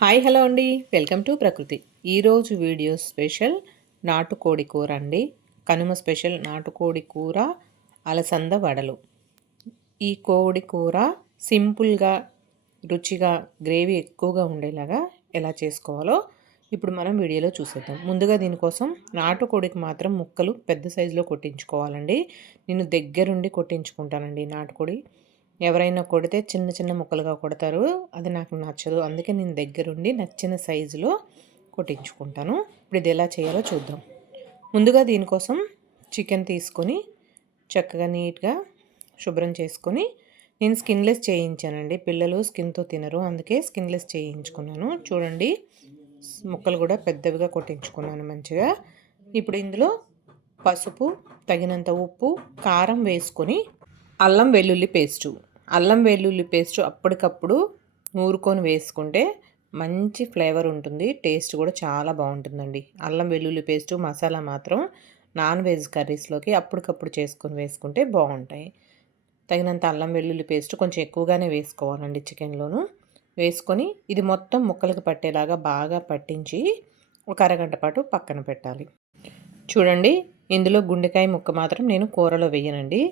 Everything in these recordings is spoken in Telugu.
హాయ్ హలో అండి, వెల్కమ్ టు ప్రకృతి. ఈరోజు వీడియో స్పెషల్ నాటుకోడి కూర అండి. కనుమ స్పెషల్ నాటుకోడి కూర, అలసంద వడలు. ఈ కోడి కూర సింపుల్గా, రుచిగా, గ్రేవీ ఎక్కువగా ఉండేలాగా ఎలా చేసుకోవాలో ఇప్పుడు మనం వీడియోలో చూసేద్దాం. ముందుగా దీనికోసం నాటుకోడికి మాత్రం ముక్కలు పెద్ద సైజులో కొట్టించుకోవాలండి. నేను దగ్గరుండి కొట్టించుకుంటానండి నాటుకోడి. ఎవరైనా కొడితే చిన్న చిన్న ముక్కలుగా కొడతారు, అది నాకు నచ్చదు. అందుకే నేను దగ్గరుండి నచ్చిన సైజులో కొట్టించుకుంటాను. ఇప్పుడు ఇది ఎలా చేయాలో చూద్దాం. ముందుగా దీనికోసం చికెన్ తీసుకొని చక్కగా నీట్గా శుభ్రం చేసుకొని, నేను స్కిన్లెస్ చేయించానండి. పిల్లలు స్కిన్తో తినరు, అందుకే స్కిన్లెస్ చేయించుకున్నాను. చూడండి, ముక్కలు కూడా పెద్దవిగా కొట్టించుకున్నాను మంచిగా. ఇప్పుడు ఇందులో పసుపు, తగినంత ఉప్పు, కారం వేసుకొని అల్లం వెల్లుల్లి పేస్టు అప్పటికప్పుడు నూరుకొని వేసుకుంటే మంచి ఫ్లేవర్ ఉంటుంది. టేస్ట్ కూడా చాలా బాగుంటుందండి. అల్లం వెల్లుల్లి పేస్టు మసాలా మాత్రం నాన్ వెజ్ కర్రీస్లోకి అప్పటికప్పుడు చేసుకొని వేసుకుంటే బాగుంటాయి. తగినంత అల్లం వెల్లుల్లి పేస్ట్ కొంచెం ఎక్కువగానే వేసుకోవాలండి చికెన్లోను. వేసుకొని ఇది మొత్తం ముక్కలకు పట్టేలాగా బాగా పట్టించి ఒక అరగంట పాటు పక్కన పెట్టాలి. చూడండి, ఇందులో గుండెకాయ ముక్క మాత్రం నేను కూరలో వేయనండి.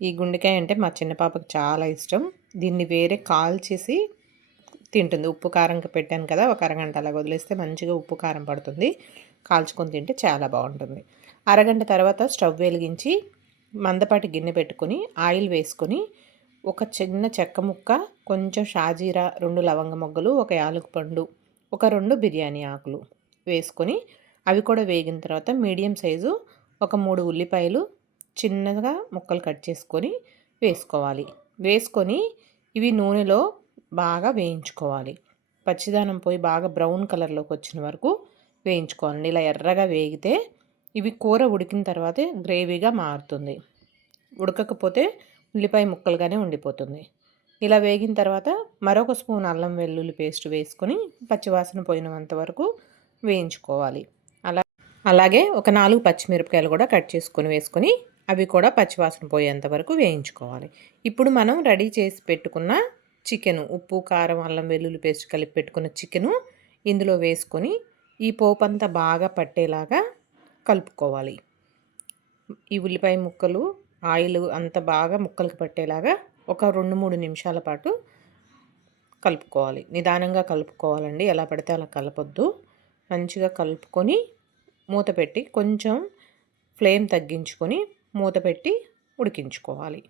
ఈ గుండెకాయ అంటే మా చిన్న పాపకి చాలా ఇష్టం. దీన్ని వేరే కాల్చేసి తింటుంది. ఉప్పు కారంకి పెట్టాను కదా, ఒక అరగంట అలా వదిలేస్తే మంచిగా ఉప్పు కారం పడుతుంది. కాల్చుకొని తింటే చాలా బాగుంటుంది. అరగంట తర్వాత స్టవ్ వెలిగించి మందపాటి గిన్నె పెట్టుకొని ఆయిల్ వేసుకొని ఒక చిన్న చెక్క ముక్క, కొంచెం షాజీరా, 2 లవంగ మొగ్గలు, ఒక యాలకుల పండు, ఒక 2 బిర్యానీ ఆకులు వేసుకొని అవి కూడా వేగిన తర్వాత మీడియం సైజు ఒక 3 ఉల్లిపాయలు చిన్నగా ముక్కలు కట్ చేసుకొని వేసుకోవాలి. వేసుకొని ఇవి నూనెలో బాగా వేయించుకోవాలి. పచ్చిదానం పోయి బాగా బ్రౌన్ కలర్లోకి వచ్చిన వరకు వేయించుకోవాలండి. ఇలా ఎర్రగా వేగితే ఇవి కూర ఉడికిన తర్వాతే గ్రేవీగా మారుతుంది. ఉడకకపోతే ఉల్లిపాయ ముక్కలుగానే ఉండిపోతుంది. ఇలా వేగిన తర్వాత మరొక స్పూన్ అల్లం వెల్లుల్లి పేస్ట్ వేసుకొని పచ్చివాసన పోయినంత వరకు వేయించుకోవాలి. అలాగే ఒక 4 పచ్చిమిరపకాయలు కూడా కట్ చేసుకొని వేసుకొని అవి కూడా పచ్చివాసన పోయేంత వరకు వేయించుకోవాలి. ఇప్పుడు మనం రెడీ చేసి పెట్టుకున్న చికెను, ఉప్పు కారం అల్లం వెల్లుల్లి పేస్ట్ కలిపి పెట్టుకున్న చికెను ఇందులో వేసుకొని ఈ పోపు అంతా బాగా పట్టేలాగా కలుపుకోవాలి. ఈ ఉల్లిపాయ ముక్కలు, ఆయిల్ అంతా బాగా ముక్కలకు పట్టేలాగా ఒక 2-3 నిమిషాల పాటు కలుపుకోవాలి. నిదానంగా కలుపుకోవాలండి, ఎలా పడితే అలా కలపొద్దు. మంచిగా కలుపుకొని మూత పెట్టి కొంచెం ఫ్లేమ్ తగ్గించుకొని మూత పెట్టి ఉడికించుకోవాలి.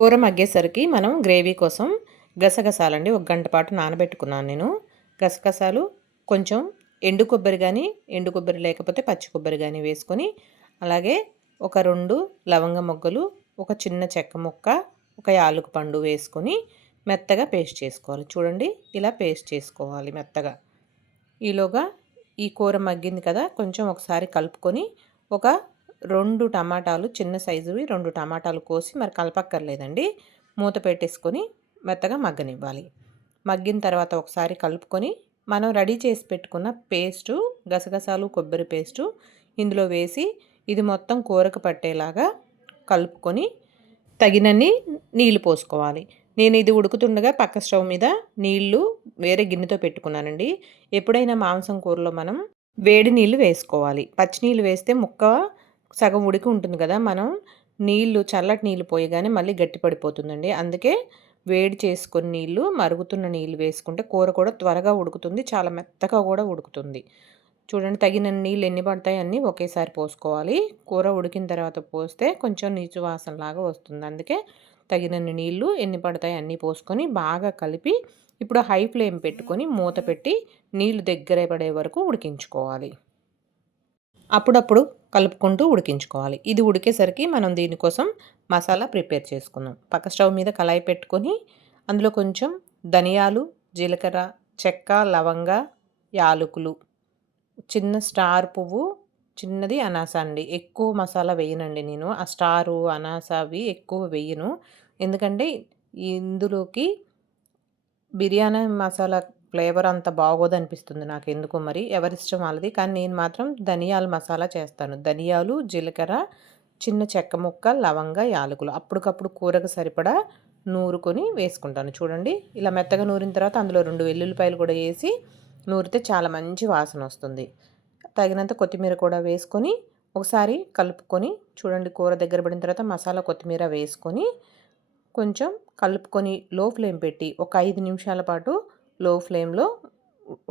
కూర మగ్గేసరికి మనం గ్రేవీ కోసం గసగసాలండి 1 గంట పాటు నానబెట్టుకున్నాను నేను. గసగసాలు కొంచెం ఎండు కొబ్బరి కానీ, ఎండు కొబ్బరి లేకపోతే పచ్చి కొబ్బరి కానీ వేసుకొని, అలాగే ఒక 2 లవంగ మొగ్గలు, ఒక చిన్న చెక్క ముక్క, ఒక యాలుక పండు వేసుకొని మెత్తగా పేస్ట్ చేసుకోవాలి. చూడండి, ఇలా పేస్ట్ చేసుకోవాలి మెత్తగా. ఈలోగా ఈ కూర మగ్గింది కదా, కొంచెం ఒకసారి కలుపుకొని ఒక 2 టమాటాలు, చిన్న సైజువి 2 టమాటాలు కోసి, మరి కలపక్కర్లేదండి, మూత పెట్టేసుకొని మెత్తగా మగ్గనివ్వాలి. మగ్గిన తర్వాత ఒకసారి కలుపుకొని మనం రెడీ చేసి పెట్టుకున్న పేస్టు, గసగసాలు కొబ్బరి పేస్టు ఇందులో వేసి ఇది మొత్తం కూరకు పట్టేలాగా కలుపుకొని తగినన్ని నీళ్లు పోసుకోవాలి. నేను ఇది ఉడుకుతుండగా పక్క స్టవ్ మీద నీళ్లు వేరే గిన్నెతో పెట్టుకున్నానండి. ఎప్పుడైనా మాంసం కూరలో మనం వేడి నీళ్ళు వేసుకోవాలి. పచ్చి నీళ్ళు వేస్తే ముక్క సగం ఉడికి ఉంటుంది కదా, మనం చల్లటి నీళ్ళు పోయగానే మళ్ళీ గట్టి పడిపోతుందండి. అందుకే వేడి చేసుకొని నీళ్ళు, మరుగుతున్న నీళ్ళు వేసుకుంటే కూర కూడా త్వరగా ఉడుకుతుంది, చాలా మెత్తగా కూడా ఉడుకుతుంది. చూడండి, తగిన నీళ్ళు ఎన్ని పడతాయి అన్నీ ఒకేసారి పోసుకోవాలి. కూర ఉడికిన తర్వాత పోస్తే కొంచెం నీచు వాసనలాగా వస్తుంది. అందుకే తగినన్ని నీళ్ళు ఎన్ని పడతాయి అన్నీ పోసుకొని బాగా కలిపి ఇప్పుడు హై ఫ్లేమ్ పెట్టుకొని మూత పెట్టి నీళ్ళు దగ్గర పడే వరకు ఉడికించుకోవాలి. అప్పుడప్పుడు కలుపుకుంటూ ఉడికించుకోవాలి. ఇది ఉడికేసరికి మనం దీనికోసం మసాలా ప్రిపేర్ చేసుకుందాం. పక్క స్టవ్ మీద కళాయి పెట్టుకొని అందులో కొంచెం ధనియాలు, జీలకర్ర, చెక్క, లవంగ, యాలకులు, చిన్న స్టార్ పువ్వు, చిన్నది అనాస అండి. ఎక్కువ మసాలా వేయనండి నేను. ఆ స్టారు, అనాస అవి ఎక్కువ వేయను. ఎందుకంటే ఇందులోకి బిర్యానీ మసాలా ఫ్లేవర్ అంత బాగోదనిపిస్తుంది నాకు, ఎందుకో మరి, ఎవరిష్టం వాళ్ళది. కానీ నేను మాత్రం ధనియాల మసాలా చేస్తాను. ధనియాలు, జీలకర్ర, చిన్న చెక్క ముక్క, లవంగ, యాలకులు, అప్పటికప్పుడు కూరకు సరిపడా నూరుకొని వేసుకుంటాను. చూడండి ఇలా మెత్తగా నూరిన తర్వాత అందులో 2 వెల్లుల్లిపాయలు కూడా వేసి నూరితే చాలా మంచి వాసన వస్తుంది. తగినంత కొత్తిమీర కూడా వేసుకొని ఒకసారి కలుపుకొని చూడండి, కూర దగ్గర పడిన తర్వాత మసాలా కొత్తిమీర వేసుకొని కొంచెం కలుపుకొని లో ఫ్లేమ్ పెట్టి ఒక 5 నిమిషాల పాటు లో ఫ్లేమ్లో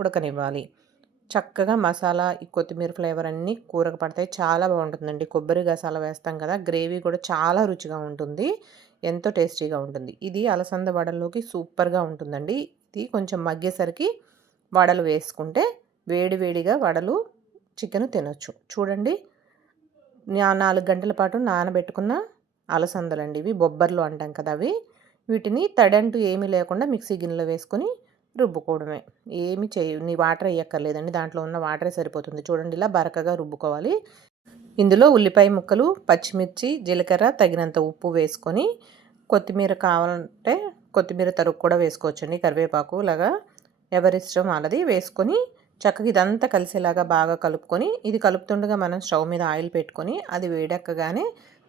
ఉడకనివ్వాలి. చక్కగా మసాలా ఈ కొత్తిమీర ఫ్లేవర్ అన్నీ కూరకు పడతాయి. చాలా బాగుంటుందండి. కొబ్బరి గసాల వేస్తాం కదా, గ్రేవీ కూడా చాలా రుచిగా ఉంటుంది. ఎంతో టేస్టీగా ఉంటుంది. ఇది అలసంద వడల్లోకి సూపర్గా ఉంటుందండి. ఇది కొంచెం మగ్గేసరికి వడలు వేసుకుంటే వేడి వేడిగా వడలు చికెను తినొచ్చు. చూడండి, 4 గంటల పాటు నానబెట్టుకున్న అలసందలండి ఇవి. బొబ్బర్లు అంటాం కదా అవి. వీటిని తడంటూ ఏమీ లేకుండా మిక్సీ గిన్నెలో వేసుకొని రుబ్బుకోవడమే. ఏమి నీ వాటర్ వేయక్కర్లేదండి, దాంట్లో ఉన్న వాటరే సరిపోతుంది. చూడండి ఇలా బరకగా రుబ్బుకోవాలి. ఇందులో ఉల్లిపాయ ముక్కలు, పచ్చిమిర్చి, జీలకర్ర, తగినంత ఉప్పు వేసుకొని కొత్తిమీర కావాలంటే కొత్తిమీర తరుగు కూడా వేసుకోవచ్చండి. కరివేపాకు లాగా ఎవరిష్టం వాళ్ళది వేసుకొని చక్కగా ఇదంతా కలిసేలాగా బాగా కలుపుకొని, ఇది కలుపుతుండగా మనం స్టవ్ మీద ఆయిల్ పెట్టుకొని అది వేడెక్కగానే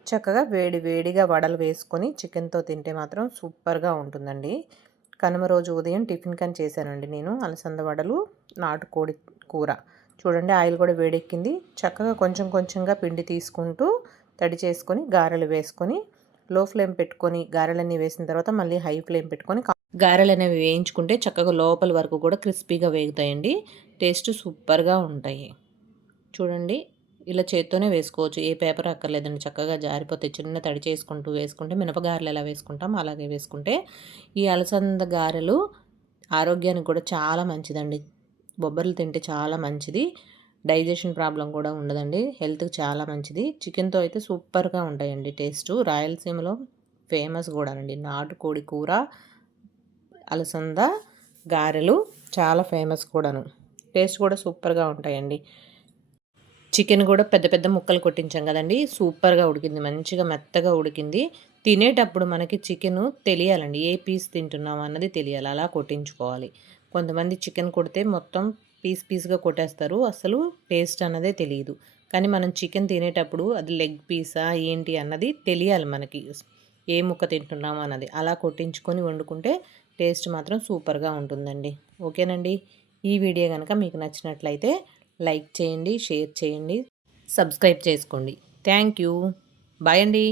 చక్కగా వేడి వేడిగా వడలు వేసుకొని చికెన్తో తింటే మాత్రం సూపర్గా ఉంటుందండి. కనుమ రోజు ఉదయం టిఫిన్ కని చేశానండి నేను అలసంద వడలు, నాటుకోడి కూర. చూడండి ఆయిల్ కూడా వేడెక్కింది. చక్కగా కొంచెం కొంచెంగా పిండి తీసుకుంటూ తడి చేసుకొని గారెలు వేసుకొని లో ఫ్లేమ్ పెట్టుకొని గారెలన్నీ వేసిన తర్వాత మళ్ళీ హై ఫ్లేమ్ పెట్టుకొని గారెలు అనేవి వేయించుకుంటే చక్కగా లోపల వరకు కూడా క్రిస్పీగా వేగుతాయండి. టేస్ట్ సూపర్గా ఉంటాయి. చూడండి ఇలా చేత్తోనే వేసుకోవచ్చు, ఏ పేపర్ అక్కర్లేదండి. చక్కగా జారిపోతే చిన్న తడి చేసుకుంటూ వేసుకుంటే మినపగారెలు ఎలా వేసుకుంటాం అలాగే వేసుకుంటే ఈ అలసంద గారెలు ఆరోగ్యానికి కూడా చాలా మంచిదండి. బొబ్బర్లు తింటే చాలా మంచిది. డైజెషన్ ప్రాబ్లం కూడా ఉండదండి. హెల్త్కి చాలా మంచిది. చికెన్తో అయితే సూపర్గా ఉంటాయండి టేస్టు. రాయలసీమలో ఫేమస్ కూడానండి నాటుకోడి కూర, అలసంద గారెలు చాలా ఫేమస్ కూడాను. టేస్ట్ కూడా సూపర్గా ఉంటాయండి. చికెన్ కూడా పెద్ద పెద్ద ముక్కలు కొట్టించాం కదండి, సూపర్గా ఉడికింది, మంచిగా మెత్తగా ఉడికింది. తినేటప్పుడు మనకి చికెను తెలియాలండి, ఏ పీస్ తింటున్నాం అన్నది తెలియాలి, అలా కొట్టించుకోవాలి. కొంతమంది చికెన్ కొడితే మొత్తం పీస్ పీస్గా కొట్టేస్తారు, అసలు టేస్ట్ అన్నదే తెలియదు. కానీ మనం చికెన్ తినేటప్పుడు అది లెగ్ పీసా ఏంటి అన్నది తెలియాలి మనకి, ఏ ముక్క తింటున్నాము అన్నది. అలా కొట్టించుకొని వండుకుంటే టేస్ట్ మాత్రం సూపర్గా ఉంటుందండి. ఓకేనండి, ఈ వీడియో కనుక మీకు నచ్చినట్లయితే లైక్ చేయండి, షేర్ చేయండి, సబ్స్క్రైబ్ చేసుకోండి. Thank you. బాయ్ అండి.